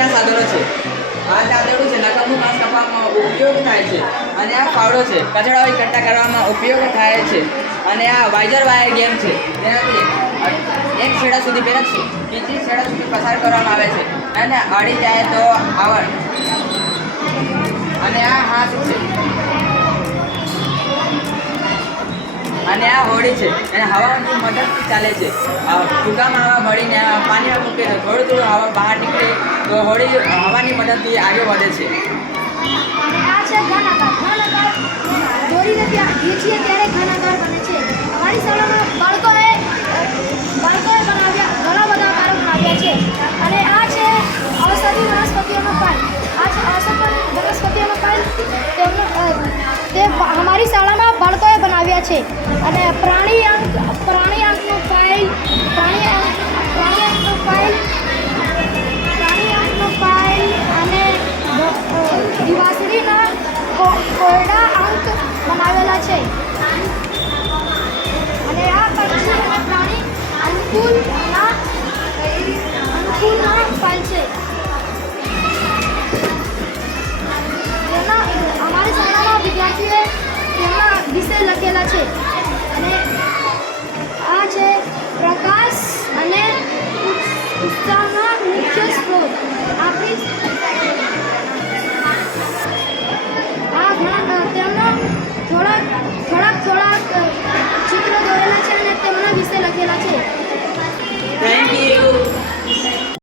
ખેતીના સાધનો છે. આ દાંતરડું છે નકામું ઘાસ કાપવામાં ઉપયોગ થાય છે. અને આ ફાવડો છે કચરાઓ એકઠા કરવામાં ઉપયોગ થાય છે. અને આ વાઇઝર વાયર ગેમ છે તેનાથી એક છેડા સુધી પહેરશું બીજી છેડા સુધી પસાર કરવામાં આવે છે અને અડી જાય તો આવડ. અને આ હાથ છે અને આ હોડી છે એને હવાની મદદથી ચાલે છે. ફુગામાં હવા ભરીને પાણીમાં મૂકે છે થોડું થોડું હવા બહાર નીકળે તો હોડી હવાની મદદથી આગળ વધે છે. આ છે ઘનાકાર. ઘનાકાર દોરીને ત્યાં ઘીચીએ ત્યારે ઘનાકાર બને છે. અમારી શાળામાં બાળકોએ બનાવ્યા ઘણા બધા આકારો બનાવ્યા છે. અને આ છે ઔષધિ વનસ્પતિઓનો પાઇપ. આ છે ઔષધિ વનસ્પતિઓનો પાઇપ. તે અમારી શાળામાં બાળકોએ બનાવ્યા છે. અને પ્રાણી અંકનું ફાઇલ